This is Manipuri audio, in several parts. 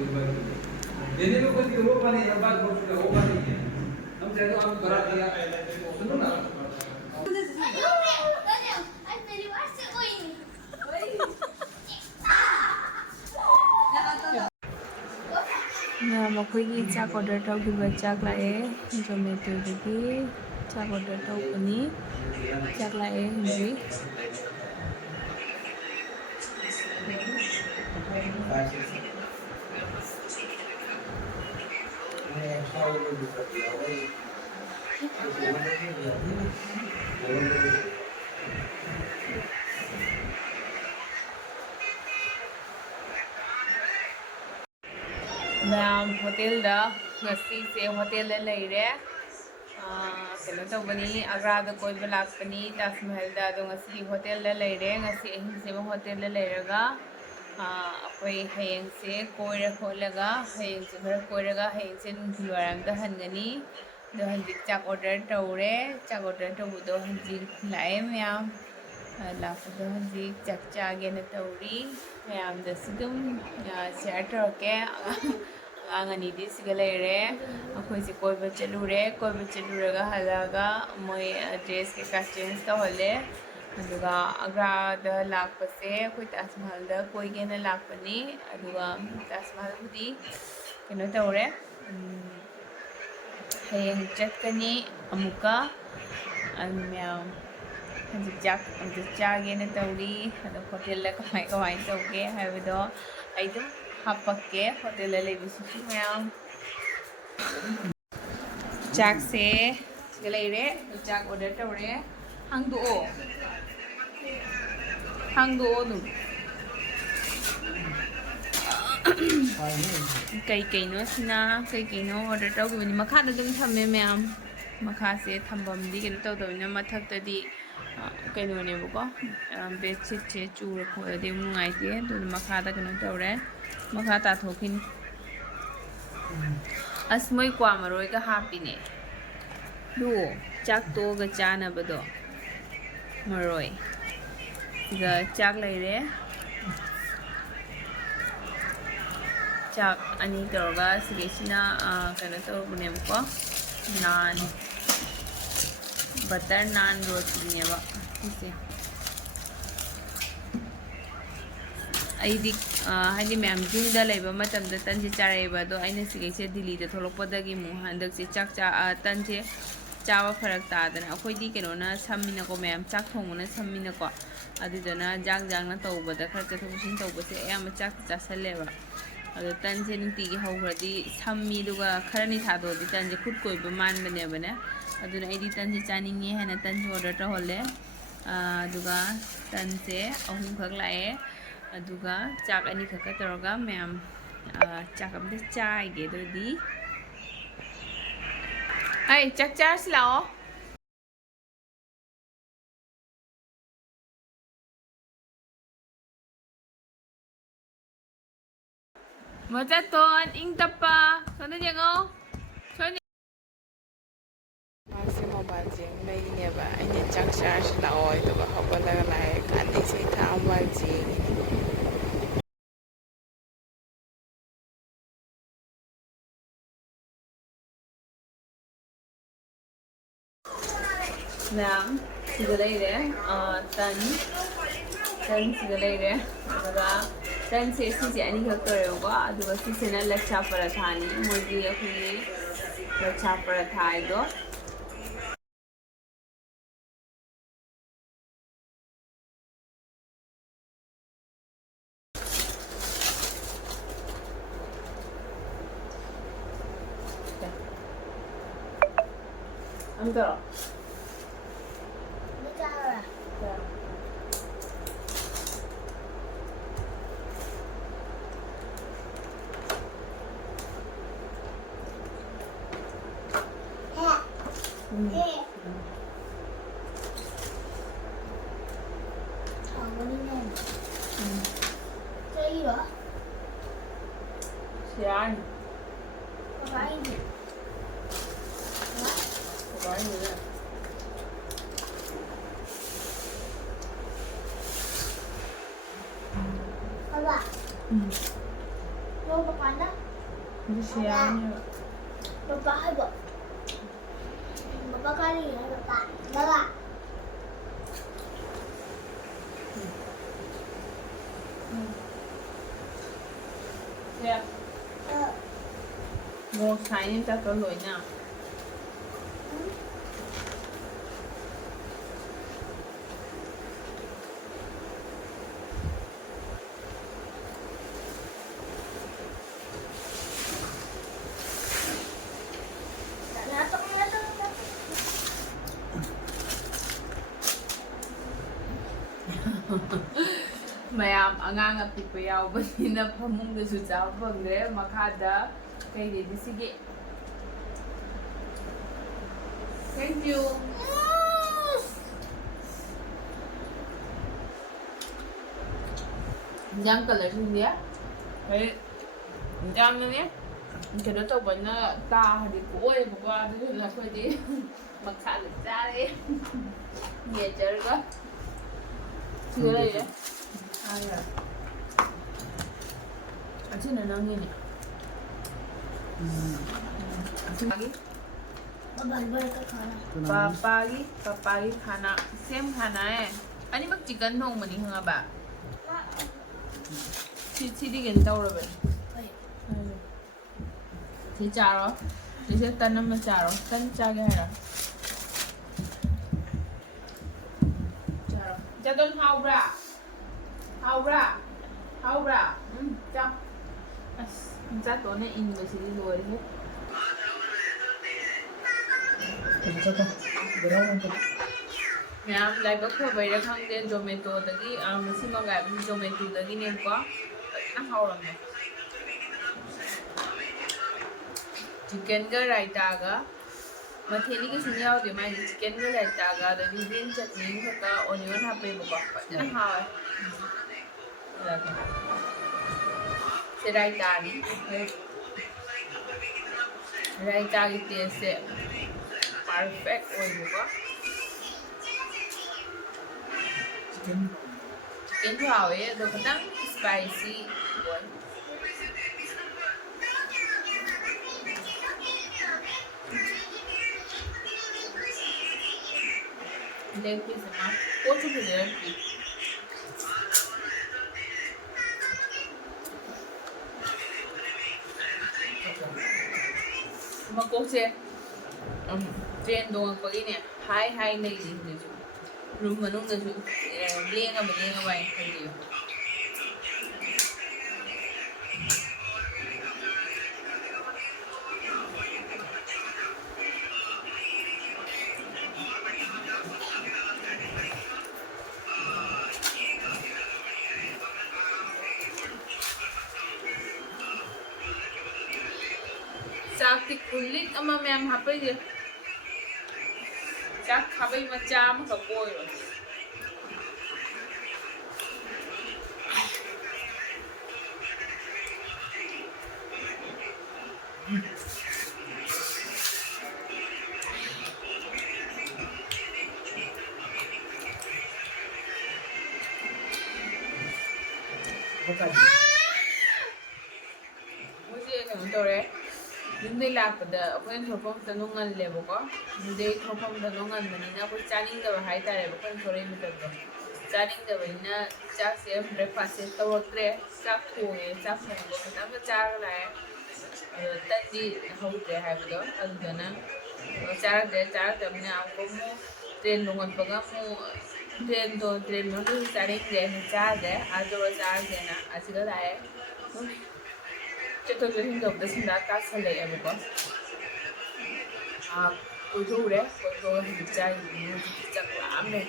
देने को कुछ वो बने अब बात बहुत का वो बने हम चाहे तो हम करा दिया सुनो ना मखोइगी चाक ऑर्डर तौखिबा चाक लाए जोमेटोदगी चाक ऑर्डर तौबनी चाक लाए हंजी मैम होटल से होटल लेरे कनो तौबनी आग्रा कोई लापनी ताजमहल होटल लेरे अहिंसे होटल लेरगा अखोई हयेंसे कोइर खोलगा हयेंसे खर कोइरगा हयेंसे नुंथि वारामदा हनगनी दो हंजी चाक ऑर्डर तौरे चाक ऑर्डर तौबदो हंजी लाए मैम लापदो हंजी चाक चागे न तौरी मैम दसुदुम शेयर तौरके आंगनीदी सिगा लेरे अखोई से कोइबा चलुरगा हलागा मोय ड्रेस के का चेंज तौहले अदुगा आग्रादा लापसे अखोई ताजमहल कोइगेना लापनी अदुगा ताजमहल बुदी कनो तौरे हयेंग चटकनी अमुका मैम हंजी चागेना तौरी अदो होटल कमाई कमाई तौगे हाइबदो आइदुम हापके होटल लेबिसुसु मैम चाक से लेरे चाक ऑर्डर तौरे हांगदो दुम कई कईनो ऑर्डर तौगिबनी मखादा दुम थमे मैम मखा से थम्बमदी केनो तौदबनी मथक्तदी कईनोनेबको बेडशीट से चूर खोलदे नुंगाइते दुन मखादा केनो तौरे मखा ताथोखिन अस मोय क्वा मरोयगा हापिने दो चाक तोगा चानबदो मरोय गा चाक लेरे चाक अनि तौरगा सिगेसिना कनो तौबनेबको नान बटर नान रोटीनेबा इसे हाइदी मैम जुंदा लेबा मतमदा तनसे चारेबा अने सिगेसे दिल्ली थोलपदगी मु हंदकसे चाक तनसे चावा फरक तादना अखोइदी केनोना सम्मिनको मैम चाक थोंगना सम्मिनको अदुदना जांग तौबदा खर चथोसिन तौबसे अयामा चाक चासलेबा अदो तनसे नुंतिगी हौग्रदी सम्मी दुगा खरनी थादोदी तनसे खुद कोइबा मानबनेबने अदुना आइदी तनसे चानिंगे हैना तनसे ऑर्डर तौहले अदुगा तनसे अहुम खक लाए अदुगा चाक अनि खक तौरगा मैम चाक अमदे चाइगे दोदी आई चाक चार्ज लाओ मजाटोन इंग तप्पा सोना जेंगो सोना मासे मोबाइल जेंग लेनेबा आइने चाक चार्ज लाओ इदुगा हबलगा लाए कानी से था मोबाइल जेंग मैम सिगा लेरे तन सिगा लेरे अदुगा तन से सिसे अनि खक तोरेबा अदुगा सिसेना लच्छा पराठानी मोगी अखोई लच्छा पराठा इदो अंदर Sian. Ngapain? Ngapain ya? Apa? papa na. Hindi siya niya. Papa hay ba? Papa kali ya papa. Baba. Siya. Mo kainin ta tuloy na. Natok na to. ꯃꯌꯥꯝ ꯑꯉꯥꯡ ꯑꯄꯤꯛꯄ ꯌꯥꯎꯕꯅꯤꯅ ꯐꯃꯨꯡꯗꯁꯨ ꯆꯥꯕ ꯐꯪꯗ꯭ꯔꯦ ꯃꯈꯥꯗ ꯀꯩꯒꯤꯗꯤ ꯁꯤꯒꯤ Thank you. Yang colornya kayak jangannya kena tahu banyak tah di kue bukan itu lah kue di makan cari ngejar ke sudah ya ayah aja nenangin ya lagi Bal-bal ka khana. पापा की खाना सेम खाना है अनि मग चिकन थोंग मनी हंगा बा सी दी गेन तौरबे सी चारो जिसे तन में चारो तन चागे है चारो जदोन हाउब्रा जा जा तो ने इन में सी लोरे है ꯃꯌꯥꯝ ꯂꯥꯏꯕꯛ ꯐꯕꯩꯔꯥ ꯈꯪꯗꯦ ꯖꯣꯃꯦꯇꯣꯗꯒꯤ ꯉꯁꯤ ꯃꯉꯥꯏꯕꯁꯤ ꯖꯣꯃꯦꯇꯣꯗꯒꯤꯅꯦꯕꯀꯣ ꯐꯖꯅ ꯍꯥꯎꯔꯝꯃꯦ ꯆꯤꯛꯀꯟꯒ ꯔꯥꯏꯇꯥꯒ ꯃꯊꯦꯜꯗꯤ ꯀꯩꯁꯨꯝ ꯌꯥꯎꯗꯦ ꯃꯥꯏꯗꯤ ꯆꯤꯛꯀꯟꯒ ꯔꯥꯏꯇꯥꯒ ꯑꯗꯒꯤ ꯒ꯭ꯔꯤꯟ ꯆꯠꯅꯤ ꯈꯛꯇ ꯑꯣꯅꯤꯌꯟ ꯍꯥꯞꯄꯦꯕꯀꯣ ꯐꯖꯅ ꯍꯥꯎꯋꯦ ꯁꯤ ꯔꯥꯏꯇꯥꯅꯤ ꯔꯥꯏꯇꯥꯒꯤ ꯇꯦꯁꯁꯦ perfect oil chicken hawe do kadang spicy boy leg piece ma kochu ke leg piece ma koche train दोंगपगीने हाई हाई लेगी हुजु रूम मनुंगदसु लेंगा बाय खलियो चाकती कुल्ली अमा मैम हापे chắc खाबै मचा म ख कोइ रो मुझे कौन तो रे ꯌꯨꯝꯗꯩ ꯂꯥꯛꯄꯗ ꯑꯩꯈꯣꯏꯅ ꯊꯣꯛꯐꯝꯗ ꯅꯣꯡꯉꯜꯂꯦꯕꯀꯣ ꯌꯨꯝꯗꯩ ꯊꯣꯛꯐꯝꯗ ꯅꯣꯡꯉꯟꯕꯅꯤꯅ ꯑꯩꯈꯣꯏ ꯆꯥꯅꯤꯡꯗꯕ ꯍꯥꯏꯇꯥꯔꯦꯕ ꯑꯩꯈꯣꯏꯅ ꯊꯣꯔꯛꯏ ꯃꯇꯝꯗꯣ ꯆꯥꯅꯤꯡꯗꯕꯅꯤꯅ ꯆꯥꯛꯁꯦ ꯕ꯭ꯔꯦꯛꯐꯥꯁꯁꯦ ꯇꯧꯔꯛꯇ꯭ꯔꯦ ꯆꯥꯛ ꯊꯣꯡꯕ ꯈꯤꯇꯪꯒ ꯆꯥꯔꯒ ꯂꯥꯛꯑꯦ ꯑꯗꯣ ꯇꯟꯗꯤ ꯍꯧꯗ꯭ꯔꯦ ꯍꯥꯏꯕꯗꯣ ꯑꯗꯨꯗꯅ ꯆꯥꯔꯛꯇꯕꯅꯤꯅ ꯑꯃꯨꯛ ꯇ꯭ꯔꯦꯟ ꯅꯣꯡꯉꯟꯕꯒ ꯑꯃꯨꯛ ꯇ꯭ꯔꯦꯟ ꯃꯅꯨꯡꯗꯁꯨ ꯆꯥꯅꯤꯡꯗ꯭ꯔꯦ ꯆꯥꯗ꯭ꯔꯦ ꯑꯗꯨꯒ ꯆꯥꯔꯁꯦꯅ ꯑꯁꯤꯗ ꯂꯥꯛꯑꯦ ꯆꯠꯊꯣꯛ ꯆꯠꯁꯤꯟ ꯇꯧꯕꯗ ꯁꯤꯡꯗꯥ ꯇꯥꯁꯜꯂꯛꯑꯦꯕꯀꯣ ꯀꯣꯏꯊꯣꯛꯎꯔꯦ ꯀꯣꯏꯊꯣꯛꯑꯒ ꯍꯧꯖꯤꯛ ꯆꯥꯔꯤꯕꯅꯤ ꯍꯧꯖꯤꯛ ꯆꯥꯛ ꯂꯥꯝꯃꯦ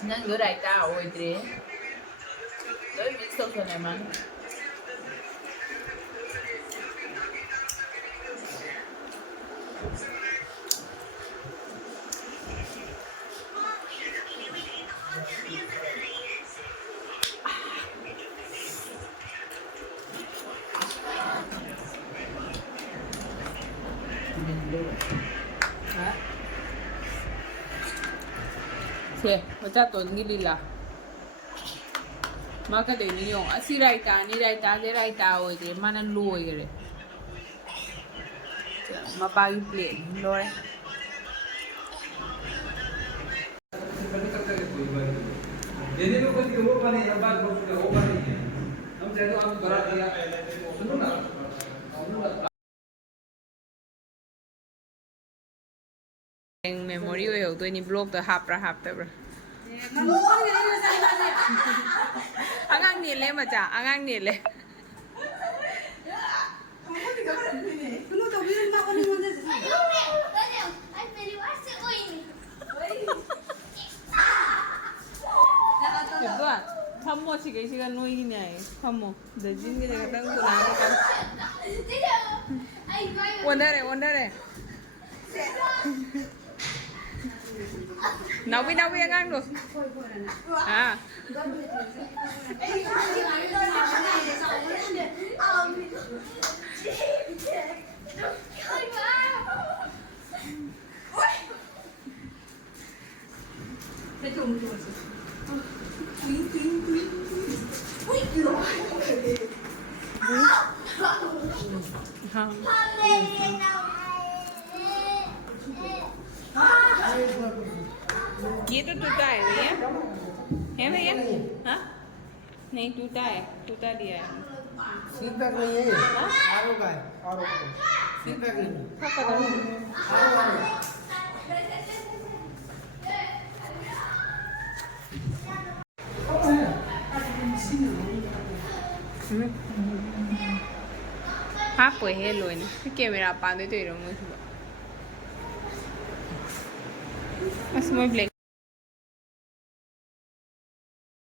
Nang doray ta oy dre. Doy mix to so naman. Ha? Sige, wala to ngilila. Maka de ni yung asi raita ni raita de raita oy de manan loy gre. Mapagi plate loy. ये लोग कभी वो बने हर बार बोल चुके वो बने हैं हम चाहे तो आप बड़ा किया सुनो ना memory ไว้ตัวนี้บล็อกตัวหับแต่บอ่างนี่เลยมาจ้ะอ่างนี่เลยเดี๋ยวก่อนทำโมชิเกชิกันนุ้ยกินไงทำโมเดี๋ยวจิ้มกันจะตั้งตัวน้ำกันวันเดอร์Nawi yang ang lo. Ah. Gitu tuta ya? Ya भैया? हाँ? नहीं टूटा दिया है। फीडबैक नहीं है ये आरो का है आरो का फीडबैक नहीं क्या पता है? आरो का है हाँ pues hello ini. Camera pandai tu irom mo. Mas mo black